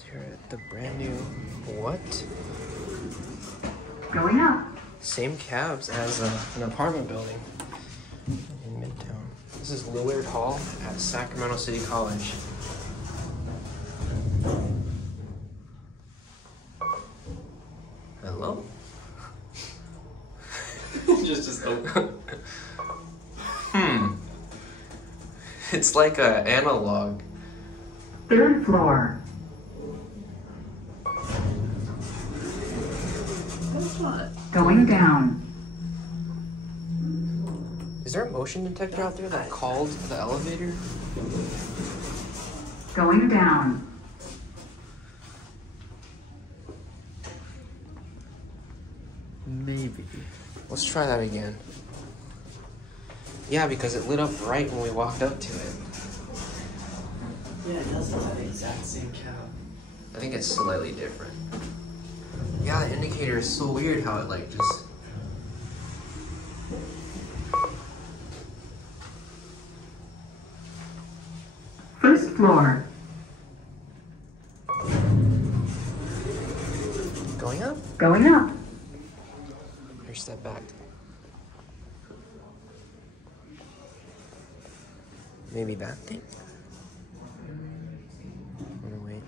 guys, you're at the brand new, what? Going up. Same cabs as an apartment building in Midtown. This is Lillard Hall at Sacramento City College. Hello? just open. It's like an analog. 3rd floor. Going down. Is there a motion detector out there that called the elevator? Going down. Maybe. Let's try that again. Yeah, because it lit up right when we walked up to it. Yeah, it does have the exact same cab. I think it's slightly different. Yeah, the indicator is so weird how it like just... First floor. Going up? Going up. Or step back. Maybe that thing? Oh, wait.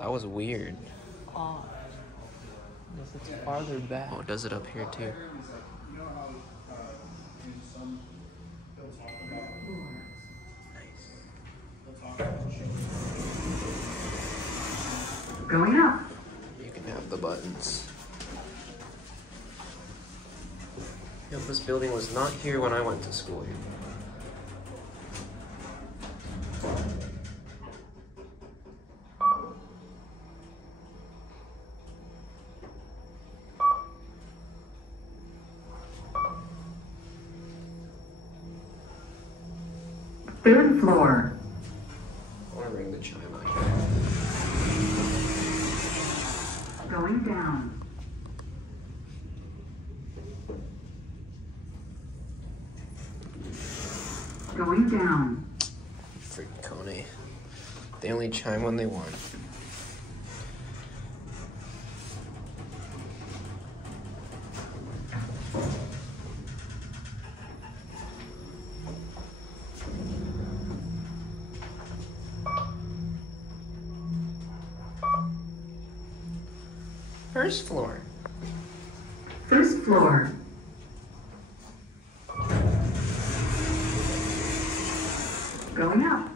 That was weird. Oh. It's farther back. Oh, it does it up here too. Going up. You can have the buttons. Yep, this building was not here when I went to school here. Third floor. I want to ring the chime out here. Going down. Going down. Freaking KONE. They only chime when they want. First floor. First floor. Going up.